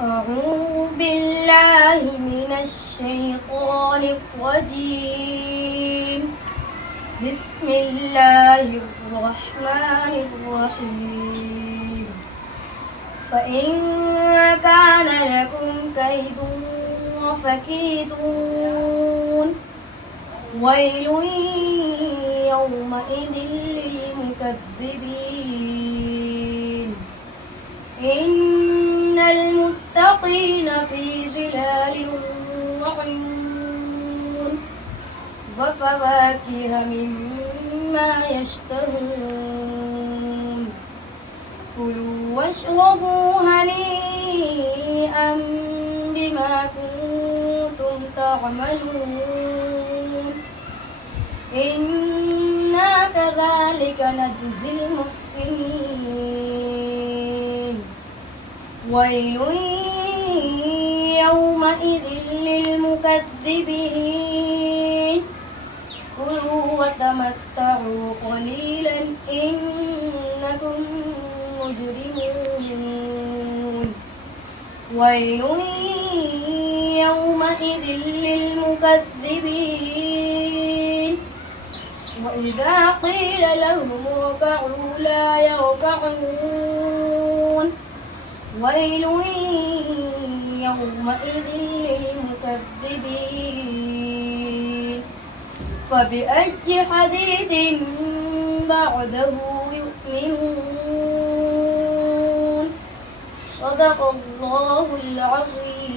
أعوذ بالله من الشيطان الرجيم. بسم الله الرحمن الرحيم. فإن كان لكم كيد فكيدون. ويل يومئذ للمكذبين. إن المتقين في ظلال وعيون وفواكه مما يشتهون. كلوا واشربوا هنيئا بما كنتم تعملون. إنا كذلك نجزي المحسنين. ويل يومئذ للمكذبين. كلوا وتمتعوا قليلا إنكم مجرمون. ويل يومئذ للمكذبين. وإذا قيل لهم اركعوا لا يركعون. ويل يومئذ للمكذبين. فبأي حديث بعده يؤمنون. صدق الله العظيم.